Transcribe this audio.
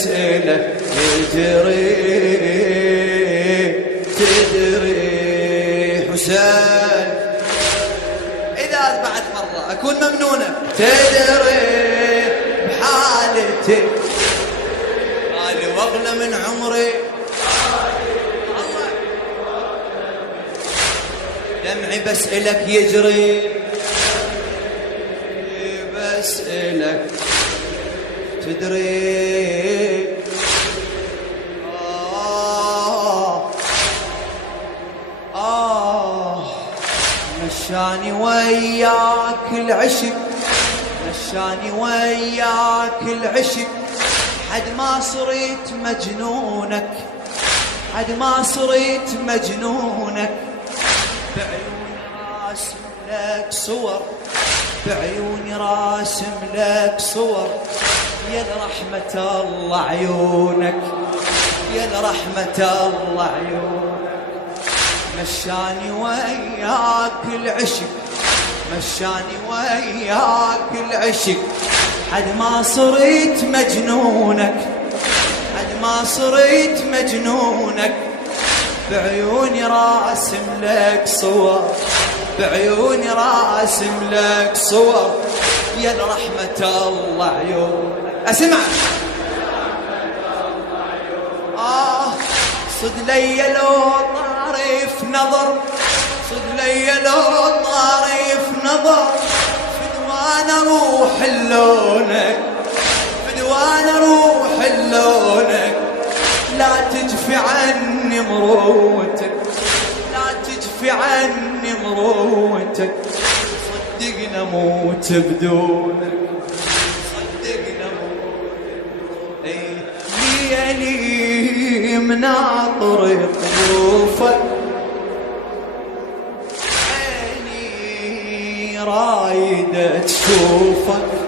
بسألك يجري تدري حسين إذا بعد مرة أكون ممنونة تدري بحالتي قالي واغلى من عمري دمعي بسألك يجري بسألك تدري مشاني وياك العشق مشاني وياك العشق حد ما صرت مجنونك حد ما صرت مجنونك بعيوني راسم لك صور بعيوني راسم لك صور يا لرحمة الله عيونك يا لرحمة الله عيونك مشاني وياك العشق مشاني وياك العشق حد ما صرت مجنونك حد ما صرت مجنونك بعيوني راسم لك صور بعيوني راسم لك صور يا لرحمة الله عيونك اسمع صد لي لو طارف نظر صد لي لو طارف نظر فدوان اروح لونك فدوان اروح لونك لا تجفي عني مروتك لا تجفي عني مروتك صدقنا موت بدونك صدقنا موت ليالي مناطر ظروفك عيني رايدة تشوفك